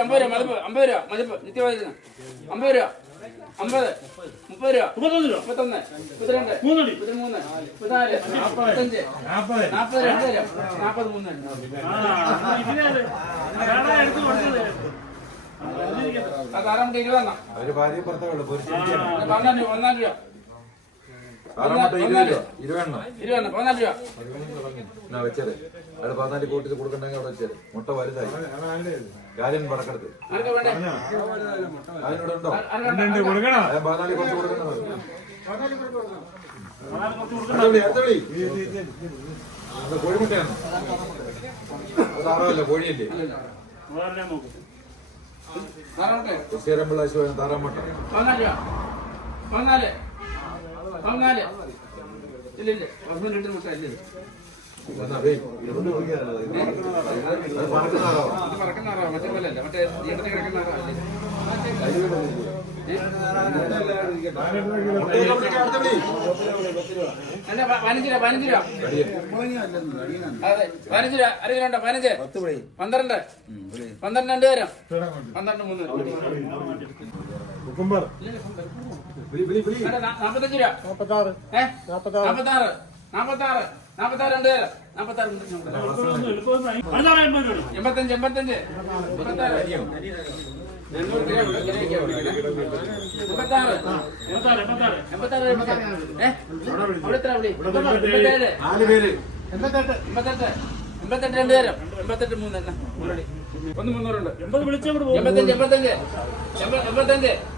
അമ്പത് രൂപ മതിപ്പ് അമ്പത് രൂപ മതിപ്പ് നിത്യവാദിന് അമ്പത് രൂപ അമ്പത് മുപ്പത് രൂപ മുപ്പത്തൊന്ന് രൂപ. മുപ്പത്തൊന്ന് മുപ്പത്തിരണ്ട് മൂന്നടി. മുപ്പത്തിമൂന്ന് മുപ്പത്തിനാല് മുപ്പത്തഞ്ച് നാൽപ്പത് രണ്ട് തരാം നാൽപ്പത് മൂന്ന് ഇരുപതെണ്ണം. പതിനാല് രൂപ പതിനാല് രൂപ താറാമുട്ട ഇരുപത് രൂപ ഇരുപതെണ്ണം. പതിനാല് രൂപ. എന്നാ പതിനാല് കൊടുക്കണ്ടെങ്കിൽ അവിടെ വെച്ചത് മുട്ട വലുതായി. കാര്യം പടക്കെടുത്ത് ആർക്കാ വേണ്ടേ? അതിനോട് ഉണ്ടോ? പതിനാല് കുറച്ച് കോഴിമുട്ടയാണ്? താറാവല്ല കോഴിയല്ലേ? താറാമുട്ട. താറാമുട്ട പതിനാല്. ഇല്ല രണ്ട് മുട്ട മറ്റേ പോലെ അല്ല. മറ്റേ ഇടത്ത്. അല്ല? പതിനഞ്ച് രൂപ പതിനഞ്ച് രൂപ. അതെ പതിനഞ്ച് രൂപ. അര കിലോ ഉണ്ടോ? പതിനഞ്ച്. പന്ത്രണ്ട് പന്ത്രണ്ട്. രണ്ട് തരാം പന്ത്രണ്ട് മൂന്ന് കുക്കുംബർ നാപ്പത്താറ്. നാപ്പത്താറ്. നാപ്പത്താറ്. നാപ്പത്താറ്. രണ്ട് നാപ്പത്താറ്. എൺപത്തഞ്ച് എൺപത്തഞ്ച്. എൺപത്താറ്. എൺപത്താറ്. എൺപത്താറ്. എൺപത്താറ്. എൺപത്താറ് എൺപത്താറ്. ഏ? അവിടെ എത്ര വിളി? എൺപത്തേഴ്. നാല് പേര്. എൺപത്തെട്ട്. എൺപത്തെട്ട്. എൺപത്തെട്ട് രണ്ട് തരാം എൺപത്തെട്ട് മൂന്ന് ഒന്ന് മുന്നൂറുണ്ട് എൺപത് വിളിച്ചങ്ങോട്ട് പോകും എൺപത്തഞ്ച്. എൺപത്തഞ്ച്. എൺപത്തഞ്ച്.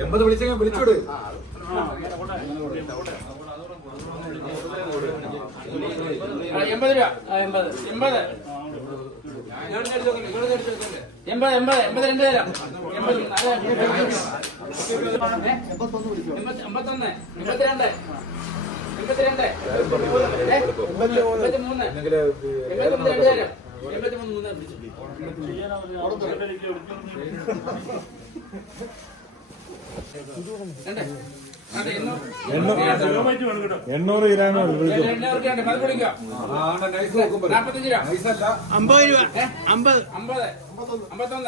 എൺപത് വിളിച്ചെങ്കിൽ വിളിച്ചോട്. ആ, എൺപത് രൂപ. എൺപത്. എൺപത്. എൺപത്തിരണ്ട് തരാം. എൺപത്. ആരാ? ഏ? എൺപത്തി- എൺപത്തൊന്ന് എൺപത്തിരണ്ട്. എണ്ണൂറ് ഗ്രാമേ അമ്പത് രൂപ അമ്പത് അമ്പത് അമ്പത്തിരണ്ട്.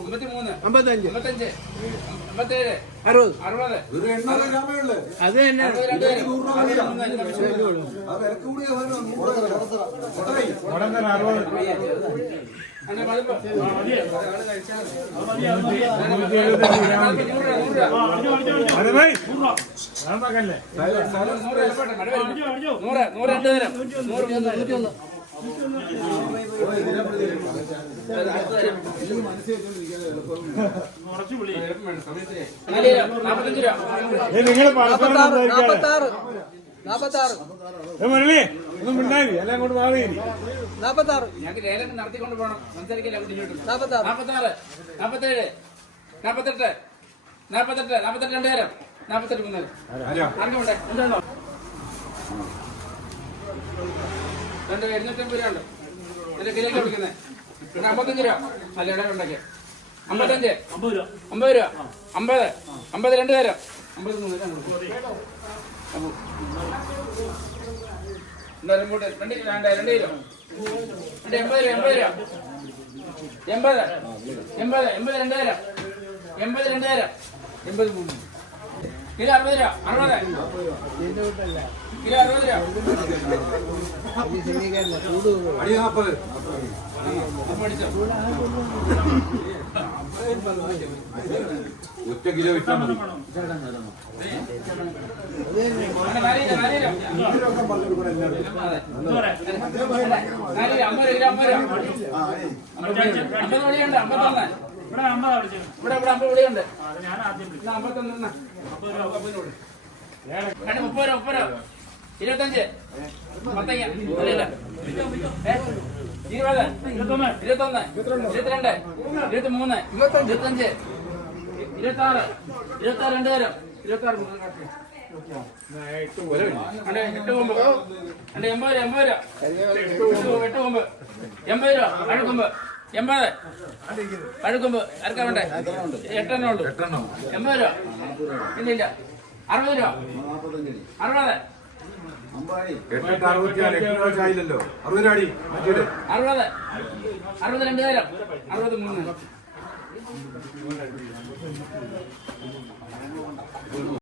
അമ്പത്തിമൂന്ന്. അമ്പത്തഞ്ച്. അമ്പത്തഞ്ച്. അമ്പത്തേഴ്. അറുപത്. അറുപത്. അത് തന്നെ. നൂറ് നൂറ് നൂറ്റി രണ്ട് തരാം. നൂറ് മൂന്ന് നൂറ്റിയൊന്ന് നിങ്ങൾ മുരളി ഒന്നും മിണ്ടായി എല്ലാം കൊണ്ട് മാറി നാപ്പത്താറ്. ഞങ്ങൾക്ക് ലേലം നടത്തിക്കൊണ്ട് പോകണം സംസാരിക്കില്ല നാപ്പത്താറ്. നാൽപ്പത്തേഴ് നാപ്പത്തെട്ട് നാൽപ്പത്തെട്ട് നാൽപ്പത്തെട്ട് രണ്ട് തരാം നാൽപ്പത്തെട്ട് മൂന്ന് ആരാ? ആർക്കുമുണ്ടേ? എന്താണോ? രണ്ട് എഴുന്നൂറ്റമ്പത് രൂപ ഉണ്ട്. എന്റെ കിലോയ്ക്ക് പിന്നെ അമ്പത്തഞ്ച് രൂപ. നല്ല ഇവിടെ ഉണ്ടാക്കിയ അമ്പത്തഞ്ച്. അമ്പത് രൂപ. അമ്പത് രൂപ. അമ്പത്. അമ്പത് രണ്ട് തരാം അമ്പത് മൂന്ന്. അപ്പൊ. എന്തായാലും കൂട്ടെ രണ്ട് കിലോ വേണ്ട രണ്ട് കിലോ. രണ്ട് എൺപത് രൂപ എൺപത് രൂപ. എൺപത്. എൺപത് എൺപത് രണ്ട് തരാം എൺപത് രണ്ട് തരാം എൺപത് മൂന്ന്. കിലോ അറുപത് രൂപ. അറുപത്. കിലോ അറുപത് രൂപ. അടി അടിച്ചോ ഒറ്റ കിലോ വിറ്റാൽ മതി. ഇരുപത്തഞ്ച് പത്തയ്യ? ഇരുപത് ഇരുപത്തൊന്ന് ഇരുപത്തൊന്ന് ഇരുപത്തിരണ്ട് ഇരുപത്തിമൂന്ന് ഇരുപത്തഞ്ച് ഇരുപത്താറ് ഇരുപത്താറ് രണ്ട് തരം ഇരുപത്താറ് മൂന്ന് കാട്ടി. അണ്ട് എട്ട് കൊമ്പ് അണ്ട് എൺപത് രൂപ എൺപത് രൂപ എട്ട് കൊമ്പ്, എൺപത് രൂപ അഴുക്കൊമ്പ് എൺപത്. അഴുക്കൊമ്പ് ആർക്കാ വേണ്ടേ? എട്ടെണ്ണം എട്ടെണ്ണം എൺപത് രൂപ. ഇല്ല ഇല്ല. അറുപത് രൂപ. അറുപത്. എട്ടെട്ട് അറുപത്തിയാറ് എട്ട് രൂപ ചായില്ലല്ലോ അറുപത് അടി മാറ്റിയിട്. അറുപത്. അറുപത് രണ്ടായിരം അറുപത് മൂന്ന്